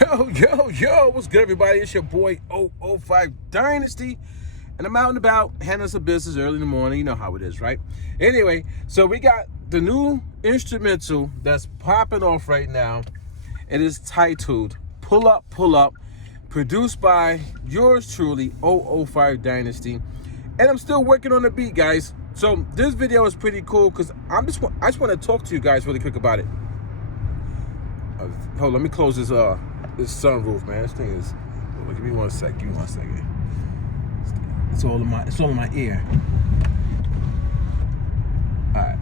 Yo, what's good, everybody? It's your boy oO5 Dynasty, and I'm out and about handling some business early in the morning. You know how it is, right? Anyway, so we got the new instrumental that's popping off right now. It is titled Pull Up, produced by yours truly, oO5 Dynasty, and I'm still working on the beat, guys. So this video is pretty cool because I just want to talk to you guys really quick about it. Hold on, let me close this sunroof, man. This thing is. Give me one second. It's all in my ear. All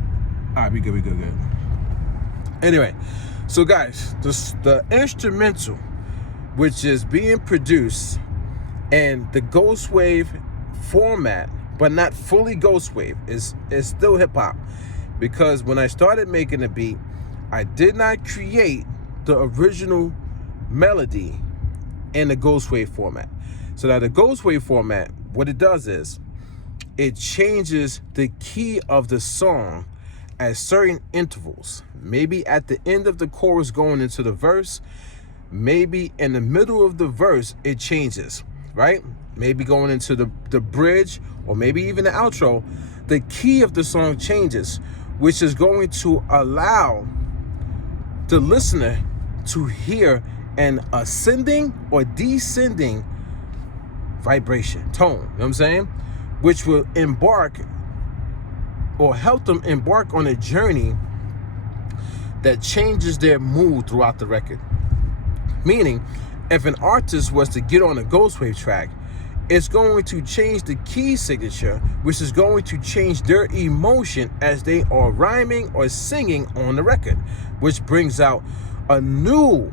right, we good. Anyway, so guys, the instrumental, which is being produced in the Ghost Wav format, but not fully Ghost Wav, is still hip hop, because when I started making the beat, I did not create the original melody in the Ghost Wav format. So now the Ghost Wav format, what it does is it changes the key of the song at certain intervals. Maybe at the end of the chorus going into the verse, maybe in the middle of the verse it changes, right? Maybe going into the bridge, or maybe even the outro, the key of the song changes, which is going to allow the listener to hear an ascending or descending vibration, tone, you know what I'm saying? Which will embark or help them embark on a journey that changes their mood throughout the record. Meaning, if an artist was to get on a Ghost Wav track, it's going to change the key signature, which is going to change their emotion as they are rhyming or singing on the record, which brings out a new,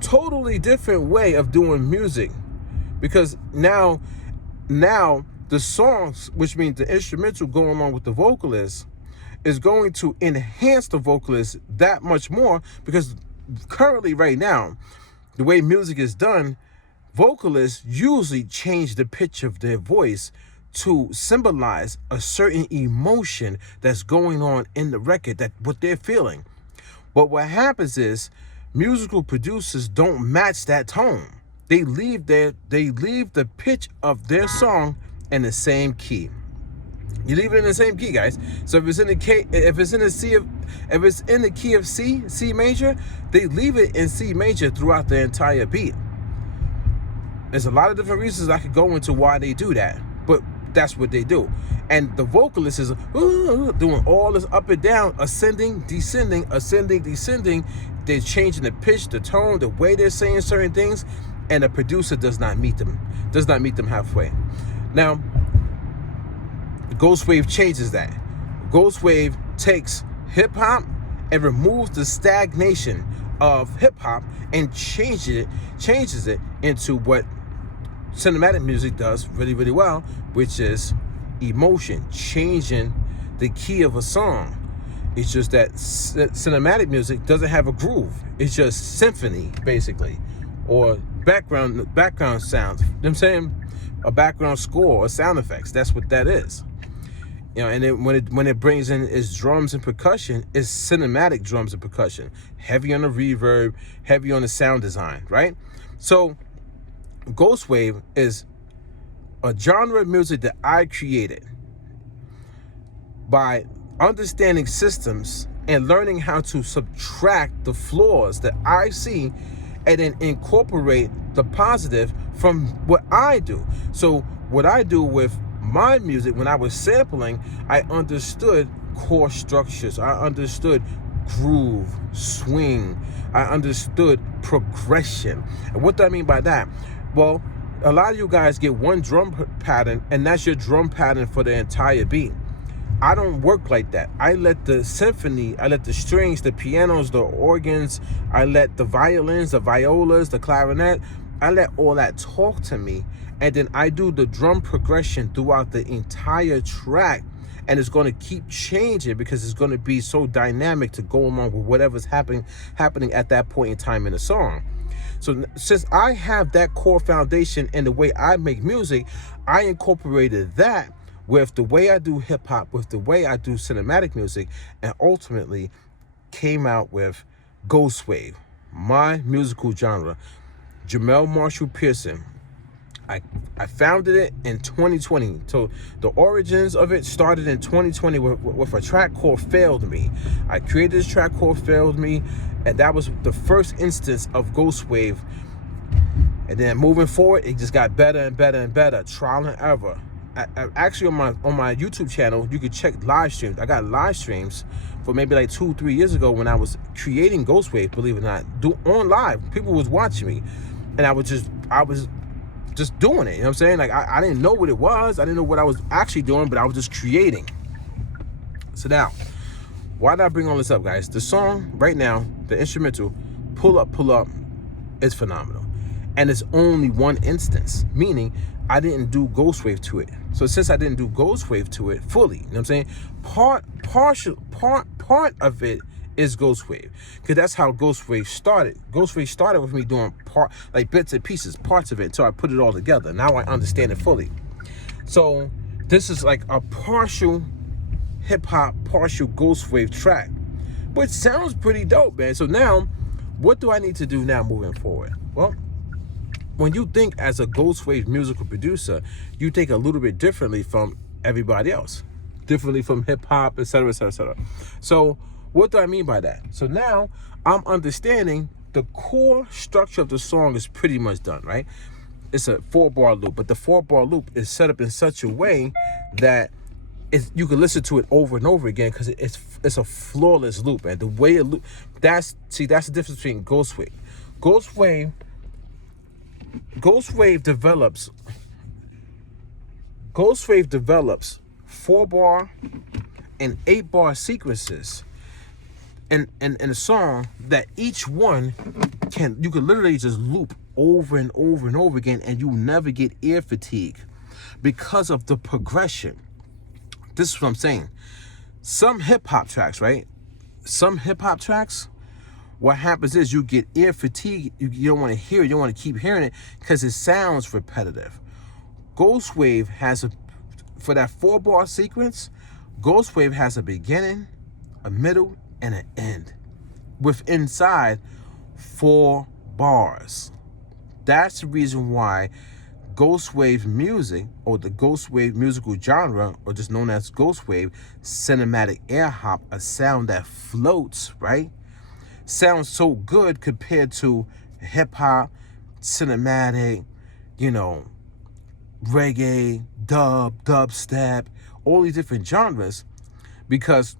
totally different way of doing music. Because now the songs, which means the instrumental going along with the vocalist, is going to enhance the vocalist that much more, because currently right now, the way music is done, vocalists usually change the pitch of their voice to symbolize a certain emotion that's going on in the record, that what they're feeling. But what happens is musical producers don't match that tone. They leave the pitch of their song in the same key. You leave it in the same key, guys. So if it's in the key of C major, they leave it in C major throughout the entire beat. There's a lot of different reasons I could go into why they do that, but that's what they do. And the vocalist is doing all this up and down, ascending, descending. They're changing the pitch, the tone, the way they're saying certain things, and the producer does not meet them halfway. Now, Ghost Wav changes that. Ghost Wav takes hip hop and removes the stagnation of hip hop and changes it into what cinematic music does really, really well, which is emotion, changing the key of a song. It's just that cinematic music doesn't have a groove. It's just symphony, basically, or background sounds. You know what I'm saying? A background score or sound effects. That's what that is. You know, and then when it brings in its drums and percussion, it's cinematic drums and percussion, heavy on the reverb, heavy on the sound design, right? So Ghost Wav is a genre of music that I created by understanding systems and learning how to subtract the flaws that I see, and then incorporate the positive from what I do. So what I do with my music, when I was sampling, I understood core structures, I understood groove, swing, I understood progression. And what do I mean by that? Well, a lot of you guys get one drum pattern, and that's your drum pattern for the entire beat. I don't work like that. I let the symphony, I let the strings, the pianos, the organs, I let the violins, the violas, the clarinet, I let all that talk to me, and then I do the drum progression throughout the entire track, and it's going to keep changing because it's going to be so dynamic to go along with whatever's happening at that point in time in the song. So since I have that core foundation in the way I make music, I incorporated that with the way I do hip hop, with the way I do cinematic music, and ultimately came out with Ghost Wav, my musical genre. Jamel Marshall Pearson. I founded it in 2020. So the origins of it started in 2020 with a track called Failed Me. I created this track called Failed Me, and that was the first instance of Ghost Wav. And then moving forward, it just got better and better and better, trial and error. Actually, on my YouTube channel, you could check live streams. I got live streams for maybe like 2-3 years ago when I was creating Ghost Wav, believe it or not, on live. People was watching me, and I was just doing it. You know what I'm saying? Like I didn't know what it was. I didn't know what I was actually doing, but I was just creating. So now, why did I bring all this up, guys? The song right now, the instrumental, Pull Up, is phenomenal. And it's only one instance, meaning I didn't do Ghost Wav to it. So since I didn't do Ghost Wav to it fully, you know what I'm saying? Part of it is Ghost Wav, because that's how Ghost Wav started. Ghost Wav started with me doing bits and pieces, parts of it, until I put it all together. Now I understand it fully. So this is like a partial hip-hop, partial Ghost Wav track, which sounds pretty dope, man. So now, what do I need to do now moving forward? Well, when you think as a Ghost Wav musical producer, you think a little bit differently from everybody else, differently from hip-hop, etc., etc., etc. So what do I mean by that? So now I'm understanding the core structure of the song is pretty much done, right? It's a 4-bar loop, but the 4-bar loop is set up in such a way that you can listen to it over and over again, because it's a flawless loop, man. The way it loop, that's the difference between Ghost Wav. Ghost Wav develops 4-bar and 8-bar sequences in a song that each one you can literally just loop over and over and over again, and you never get ear fatigue because of the progression. This is what I'm saying. Some hip-hop tracks, right? Some hip-hop tracks, what happens is you get ear fatigue. You don't want to hear it. You don't want to keep hearing it because it sounds repetitive. Ghost Wav for that 4-bar sequence, Ghost Wav has a beginning, a middle, and an end with inside 4 bars. That's the reason why Ghost Wav music, or the Ghost Wav musical genre, or just known as Ghost Wav, cinematic air hop, a sound that floats, right? Sounds so good compared to hip hop, cinematic, reggae, dubstep, all these different genres, because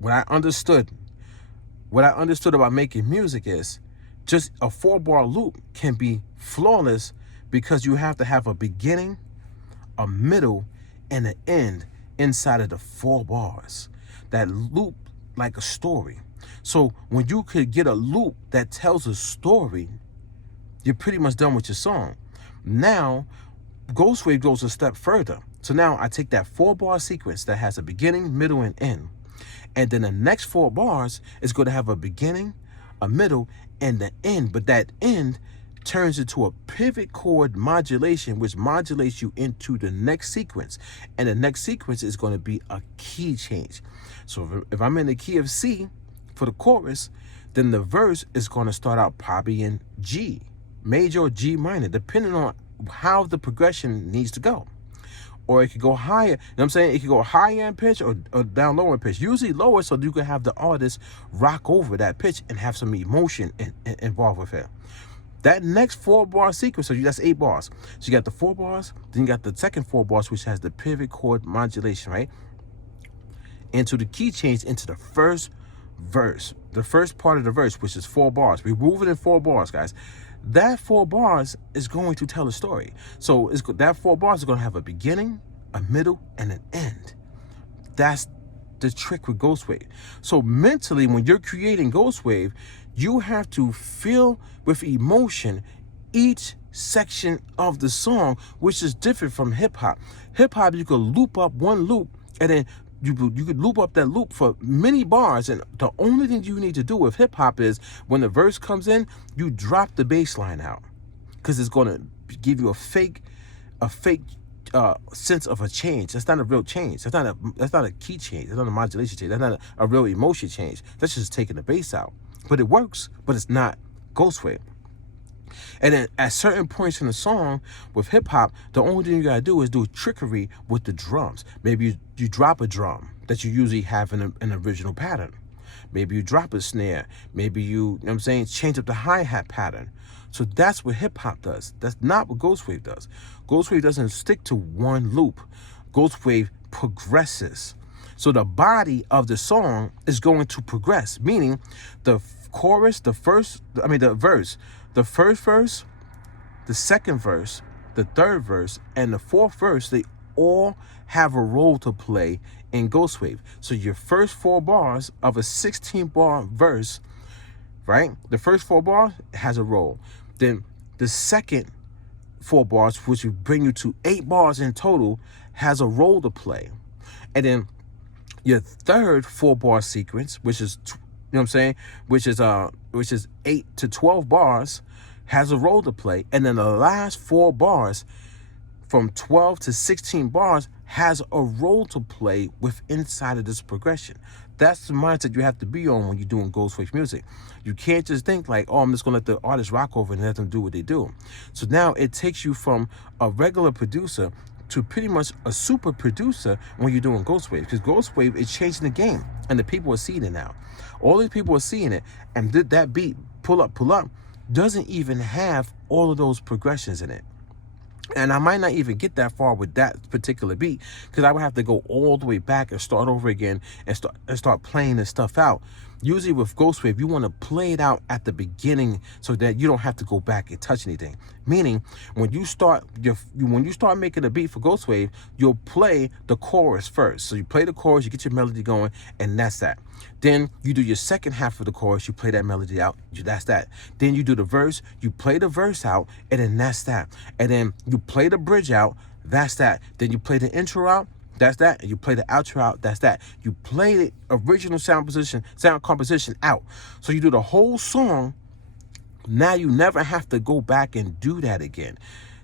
what I understood about making music is just a 4-bar loop can be flawless because you have to have a beginning, a middle, and an end inside of the 4 bars. That loop like a story. So when you could get a loop that tells a story, you're pretty much done with your song. Now, Ghost Wav goes a step further. So now I take that 4-bar sequence that has a beginning, middle, and end. And then the next 4 bars is going to have a beginning, a middle, and the end. But that end turns into a pivot chord modulation, which modulates you into the next sequence. And the next sequence is going to be a key change. So if I'm in the key of C for the chorus, then the verse is going to start out probably in G, major or G minor, depending on how the progression needs to go. Or it could go higher, you know what I'm saying? It could go higher in pitch or down lower in pitch. Usually lower, so you can have the artist rock over that pitch and have some emotion involved with it. That next 4-bar sequence, so that's 8 bars. So you got the 4 bars, then you got the second 4 bars, which has the pivot chord modulation, right? Into the key change into the first verse, the first part of the verse, which is 4 bars. We move it in 4 bars, guys. That 4 bars is going to tell a story. So that 4 bars is going to have a beginning, a middle, and an end. That's the trick with Ghost Wav. So mentally, when you're creating Ghost Wav, you have to feel with emotion each section of the song, which is different from hip-hop. Hip-hop, you could loop up one loop, and then you could loop up that loop for many bars, and the only thing you need to do with hip-hop is when the verse comes in, you drop the bass line out, because it's going to give you a fake sense of a change. That's not a real change. That's not a key change. That's not a modulation change. That's not a real emotion change. That's just taking the bass out. But it works, but it's not Ghost Wave. And then at certain points in the song with hip hop, the only thing you gotta do is do trickery with the drums. Maybe you drop a drum that you usually have in an original pattern. Maybe you drop a snare. Maybe you know what I'm saying, change up the hi-hat pattern. So that's what hip hop does. That's not what Ghost Wave does. Ghost Wave doesn't stick to one loop. Ghost Wave progresses. So the body of the song is going to progress, meaning the chorus, the verse, the first verse, the second verse, the third verse, and the fourth verse, they all have a role to play in Ghost Wave. So your first 4 bars of a 16-bar verse, right? The first 4 bars has a role. Then the second 4 bars, which will bring you to 8 bars in total, has a role to play. And then your third 4-bar sequence, which is, you know what I'm saying, which is 8 to 12 bars, has a role to play. And then the last 4 bars from 12 to 16 bars has a role to play with inside of this progression. That's the mindset you have to be on when you're doing Ghost Wave music. You can't just think like, oh, I'm just gonna let the artist rock over and let them do what they do. So now it takes you from a regular producer to pretty much a super producer when you're doing Ghost Wave, because Ghost Wave is changing the game and the people are seeing it now. All these people are seeing it, and that beat, pull up, doesn't even have all of those progressions in it. And I might not even get that far with that particular beat, because I would have to go all the way back and start over again and start playing this stuff out. Usually with Ghost Wave, you want to play it out at the beginning so that you don't have to go back and touch anything. Meaning, when you start making a beat for Ghost Wave, you'll play the chorus first. So you play the chorus, you get your melody going, and that's that. Then you do your second half of the chorus, you play that melody out, that's that. Then you do the verse, you play the verse out, and then that's that. And then you play the bridge out, that's that. Then you play the intro out, that's that. And you play the outro out, that's that. You play the original sound composition out. So you do the whole song. Now you never have to go back and do that again.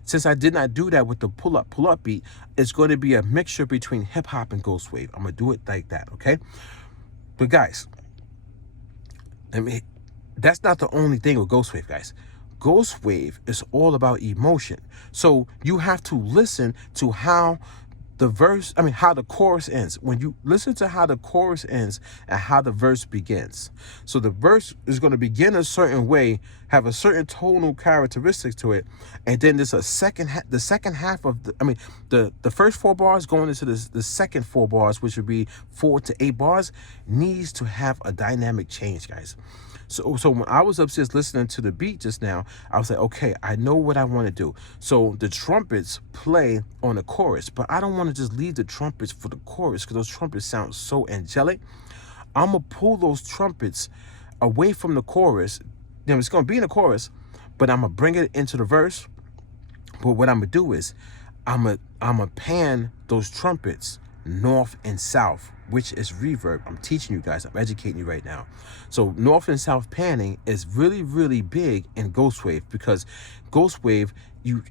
Since I did not do that with the pull up beat, it's going to be a mixture between hip hop and Ghost Wave. I'm going to do it like that, okay? But guys, I mean, that's not the only thing with Ghost Wave, guys. Ghost Wave is all about emotion. So you have to listen to how how the chorus ends. When you listen to how the chorus ends and how the verse begins. So the verse is going to begin a certain way, have a certain tonal characteristics to it, and then there's the second half of the first 4 bars going into the second 4 bars, which would be 4 to 8 bars, needs to have a dynamic change, guys. So when I was upstairs listening to the beat just now, I was like, okay, I know what I want to do. So the trumpets play on the chorus, but I don't want to just leave the trumpets for the chorus because those trumpets sound so angelic. I'm going to pull those trumpets away from the chorus. You know, it's going to be in the chorus, but I'm going to bring it into the verse. But what I'm going to do is I'm going to pan those trumpets north and south, which is reverb. I'm teaching you guys, I'm educating you right now. So north and south panning is really, really big in Ghost Wave, because Ghost Wave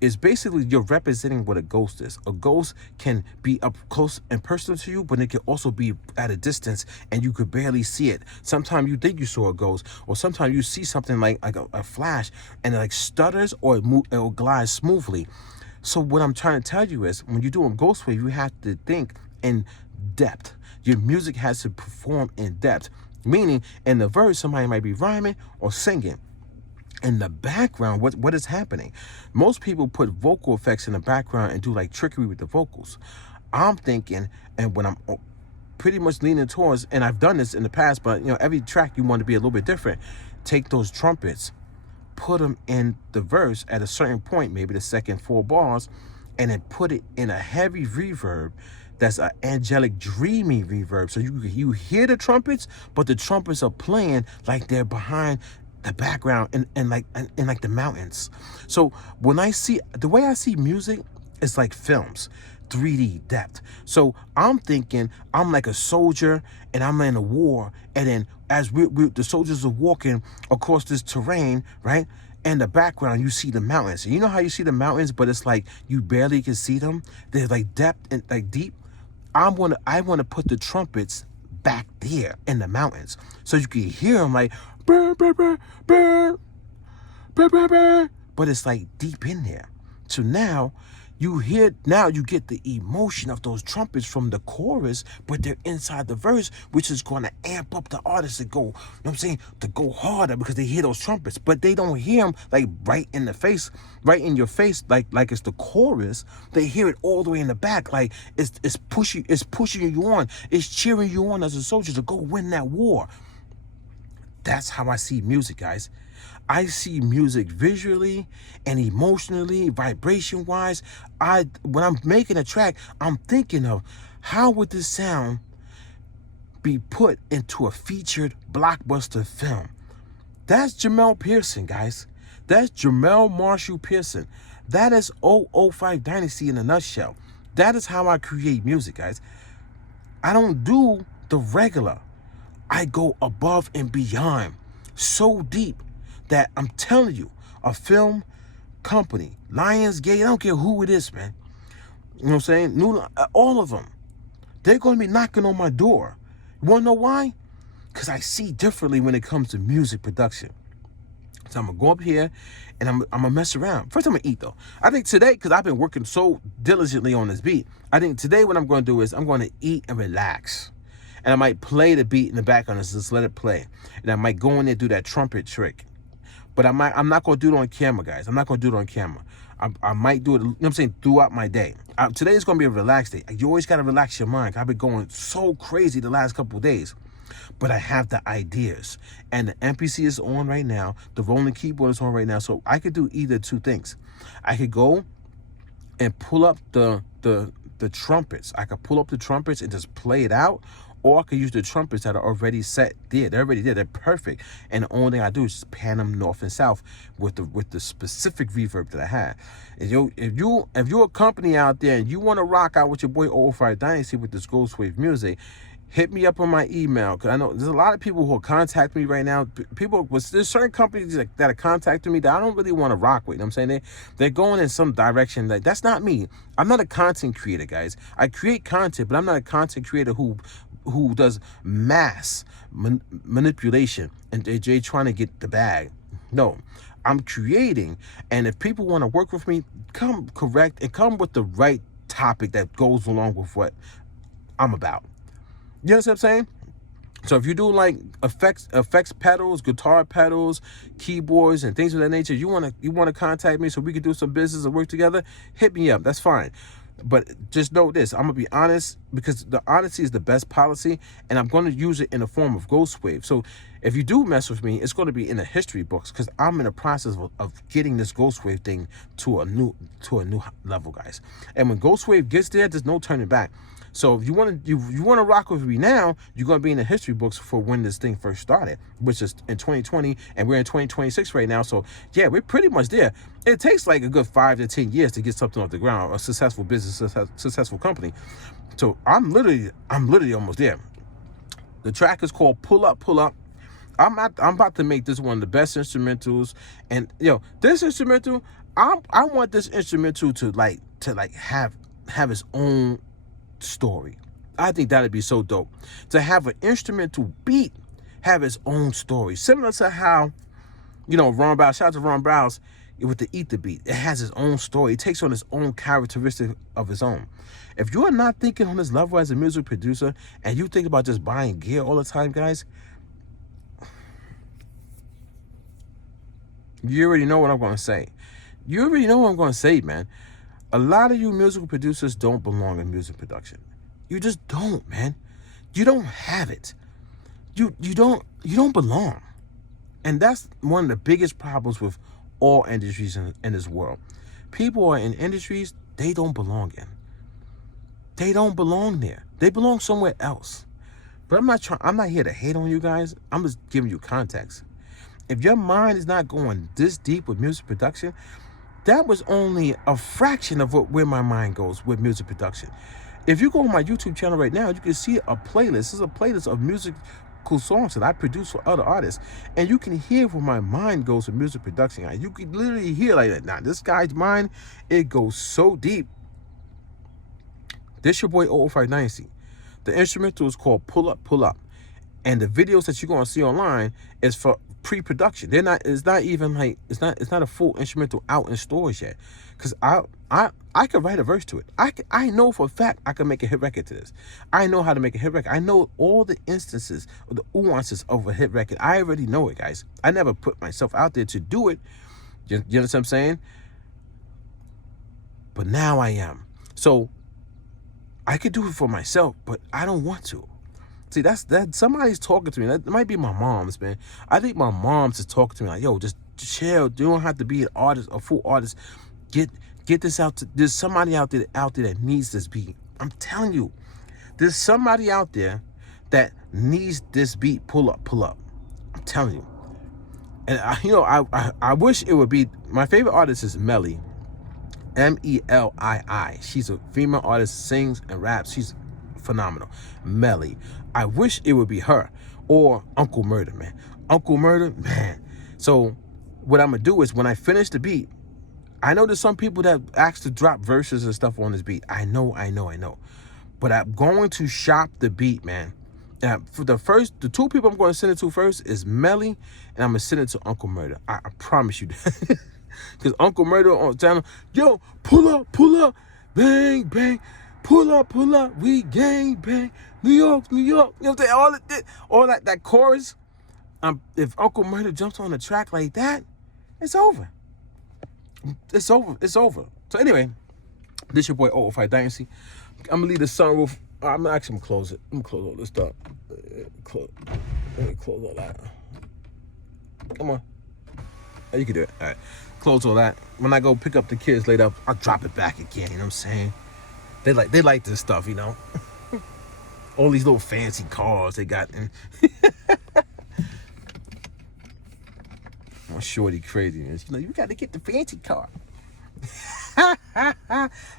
is basically you're representing what a ghost is. A ghost can be up close and personal to you, but it can also be at a distance and you could barely see it. Sometimes you think you saw a ghost, or sometimes you see something like a flash and it like stutters or it glides smoothly. So what I'm trying to tell you is, when you're doing Ghost Wave, you have to think in depth. Your music has to perform in depth, meaning in the verse somebody might be rhyming or singing. In the background, what is happening? Most people put vocal effects in the background and do like trickery with the vocals. I'm thinking, and when I'm pretty much leaning towards, and I've done this in the past, but every track you want to be a little bit different. Take those trumpets, put them in the verse at a certain point, maybe the second 4 bars, and then put it in a heavy reverb. That's an angelic, dreamy reverb. So you hear the trumpets, but the trumpets are playing like they're behind the background in like the mountains. So when the way I see music is like films, 3D depth. So I'm thinking I'm like a soldier and I'm in a war, and then as the soldiers are walking across this terrain, right? In the background, you see the mountains. And you know how you see the mountains, but it's like you barely can see them. They're like depth and like deep. I want to put the trumpets back there in the mountains, so you can hear them like burr, burr, burr, burr, burr, burr, burr. But it's like deep in there. So now you get the emotion of those trumpets from the chorus, but they're inside the verse, which is going to amp up the artist to go, you know what I'm saying, to go harder because they hear those trumpets, but they don't hear them like right in the face, right in your face, like it's the chorus. They hear it all the way in the back, like it's pushing you on, it's cheering you on as a soldier to go win that war. That's how I see music, guys. I see music visually and emotionally, vibration-wise. When I'm making a track, I'm thinking of how would this sound be put into a featured blockbuster film. That's Jamel Pearson, guys. That's Jamel Marshall Pearson. That is oO5 Dynasty in a nutshell. That is how I create music, guys. I don't do the regular. I go above and beyond, so deep that I'm telling you, a film company, Lionsgate, I don't care who it is, man. You know what I'm saying? All of them. They're going to be knocking on my door. You want to know why? Because I see differently when it comes to music production. So I'm going to go up here and I'm going to mess around. First, I'm going to eat, though. I think today, because I've been working so diligently on this beat, I think today what I'm going to do is I'm going to eat and relax. And I might play the beat in the background and just let it play. And I might go in there and do that trumpet trick. But I'm not going to do it on camera, guys. I'm not going to do it on camera. I might do it, you know what I'm saying, throughout my day. Today is going to be a relaxed day. You always got to relax your mind. I've been going so crazy the last couple of days. But I have the ideas. And the MPC is on right now. The rolling keyboard is on right now. So I could do either two things. I could go and pull up the trumpets. I could pull up the trumpets and just play it out. Or I could use the trumpets that are already set there. They're already there. They're perfect. And the only thing I do is just pan them north and south with the specific reverb that I have. And if you're a company out there and you want to rock out with your boy oO5 Dynasty with this Ghost Wave music, hit me up on my email, because I know there's a lot of people who are contacting me right now. There's certain companies that are contacting me that I don't really want to rock with. You know what I'm saying? They're going in some direction. Like, that's not me. I'm not a content creator, guys. I create content, but I'm not a content creator who does mass manipulation and they're trying to get the bag. No, I'm creating, and if people want to work with me, come correct and come with the right topic that goes along with what I'm about. You know what I'm saying? So if you do like effects pedals, guitar pedals, keyboards, and things of that nature, you wanna contact me so we can do some business and work together, hit me up. That's fine. But just know this, I'm going to be honest, because the honesty is the best policy, and I'm going to use it in the form of Ghost Wave. So if you do mess with me, it's going to be in the history books, because I'm in the process of getting this Ghost Wave thing to a new level, guys. And when Ghost Wave gets there, there's no turning back. So if you want to rock with me now, you're going to be in the history books for when this thing first started, which is in 2020, and we're in 2026 right now. So yeah, we're pretty much there. It takes like a good 5 to 10 years to get something off the ground, a successful business, successful company. So I'm literally almost there. The track is called Pull Up, Pull Up. I'm about to make this one of the best instrumentals, and this instrumental, I want this instrumental to have its own story. I think that'd be so dope to have an instrumental beat have its own story, similar to how Ron Browse, shout out to Ron Browse with the Eat the Beat. It has its own story. It takes on its own characteristic of its own. If you are not thinking on this level as a music producer and you think about just buying gear all the time, guys, you already know what I'm going to say. You already know what I'm going to say, man. A lot of you musical producers don't belong in music production. You just don't, man. You don't have it. You don't belong. And that's one of the biggest problems with all industries in this world. People are in industries they don't belong in. They don't belong there. They belong somewhere else. But I'm not here to hate on you guys. I'm just giving you context. If your mind is not going this deep with music production, that was only a fraction of where my mind goes with music production. If you go on my YouTube channel right now, you can see a playlist. This is a playlist of musical songs that I produce for other artists. And you can hear where my mind goes with music production. You can literally hear like that. Now, this guy's mind, it goes so deep. This your boy oO5 Dynasty. The instrumental is called Pull Up, Pull Up. And the videos that you're going to see online is pre-production. They're not. It's not even like it's not a full instrumental out in stores yet. Cause I could write a verse to it. I know for a fact I can make a hit record to this. I know how to make a hit record. I know all the instances or the nuances of a hit record. I already know it, guys. I never put myself out there to do it. You know what I'm saying? But now I am. So I could do it for myself, but I don't want to. See, that somebody's talking to me. That might be my mom's, man. I think my mom's is talking to me like, yo, just chill. You don't have to be an artist, a full artist. Get this out. There's somebody out there that needs this beat. I'm telling you, there's somebody out there that needs this beat. Pull up. I'm telling you. And I wish it would be. My favorite artist is Melly, Melii. She's a female artist, sings and raps. She's phenomenal. Melly. I wish it would be her or Uncle Murder, man. Uncle Murder, man. So what I'm gonna do is when I finish the beat, I know there's some people that ask to drop verses and stuff on this beat. I know. But I'm going to shop the beat, man. For the two people I'm going to send it to first is Melly, and I'm going to send it to Uncle Murder. I promise you that. Because Uncle Murder on channel, yo, pull up, bang, bang, pull up, we gang, bang, New York. You know what I'm saying? All that chorus. If Uncle Murder jumps on the track like that, it's over. It's over. So anyway, this your boy oO5 Dynasty. I'm gonna leave the sunroof. I'm actually gonna close it. I'm gonna close all this stuff. Let me close all that. Come on. Oh, you can do it. All right. Close all that. When I go pick up the kids later, I'll drop it back again. You know what I'm saying? They like this stuff, you know. All these little fancy cars they got. My shorty craziness. You got to get the fancy car. Let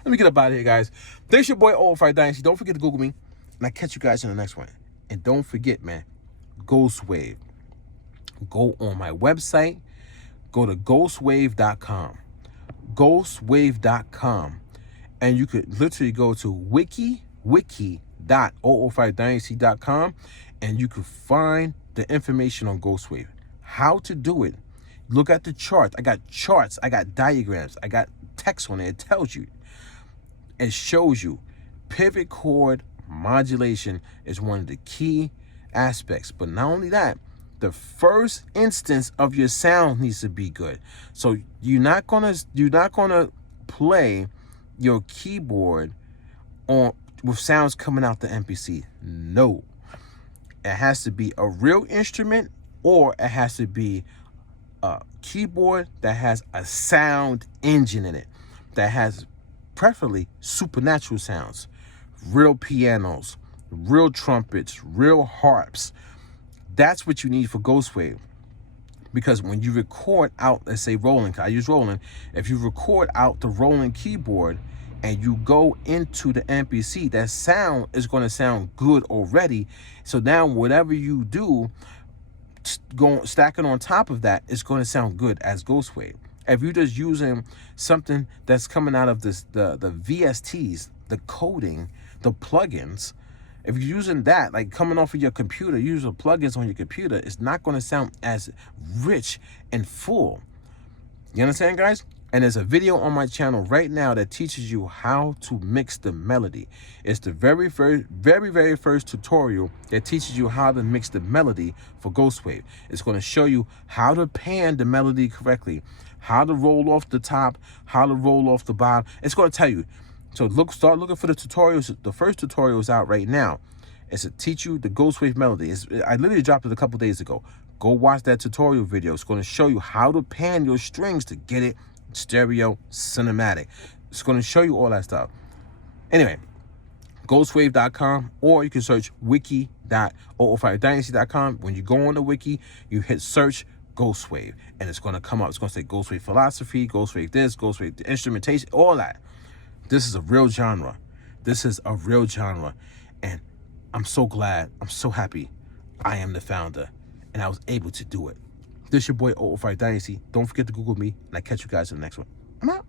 me get up out of here, guys. There's your boy oO5 Dynasty. Don't forget to Google me, and I'll catch you guys in the next one. And don't forget, man, Ghost Wav. Go on my website. Go to ghostwav.com. Ghostwav.com. And you could literally go to wiki.oO5dynasty.com, and you could find the information on Ghost Wav. How to do it. Look at the charts. I got charts. I got diagrams. I got text on it. It tells you. It shows you. Pivot chord modulation is one of the key aspects. But not only that, the first instance of your sound needs to be good. So you're not gonna play your keyboard with sounds coming out the MPC. No. It has to be a real instrument, or it has to be a keyboard that has a sound engine in it, that has preferably supernatural sounds, real pianos, real trumpets, real harps. That's what you need for Ghost Wav. Because when you record out, let's say Roland, I use Roland, if you record out the Roland keyboard and you go into the MPC, that sound is going to sound good already. So now whatever you do, stacking on top of that, it's going to sound good as Ghost Wav. If you're just using something that's coming out of the VSTs, the coding, the plugins, if you're using that, like coming off of your computer, using plugins on your computer, it's not going to sound as rich and full. You understand, guys? And there's a video on my channel right now that teaches you how to mix the melody. It's the very first tutorial that teaches you how to mix the melody for Ghost Wav. It's going to show you how to pan the melody correctly, how to roll off the top, how to roll off the bottom. It's going to tell you. So start looking for the tutorials. The first tutorial is out right now. It's to teach you the Ghost Wav melody. I literally dropped it a couple days ago. Go watch that tutorial video. It's going to show you how to pan your strings to get it stereo cinematic. It's going to show you all that stuff. Anyway, ghostwav.com, or you can search wiki.oO5dynasty.com. When you go on the wiki, you hit search Ghost Wav, and it's going to come up. It's going to say Ghost Wav philosophy, Ghost Wav this, Ghost Wav the instrumentation, all that. This is a real genre. This is a real genre, and I'm so glad, I'm so happy I am the founder, and I was able to do it. This is your boy oO5 Dynasty. Don't forget to Google me, and I'll catch you guys in the next one. I'm out.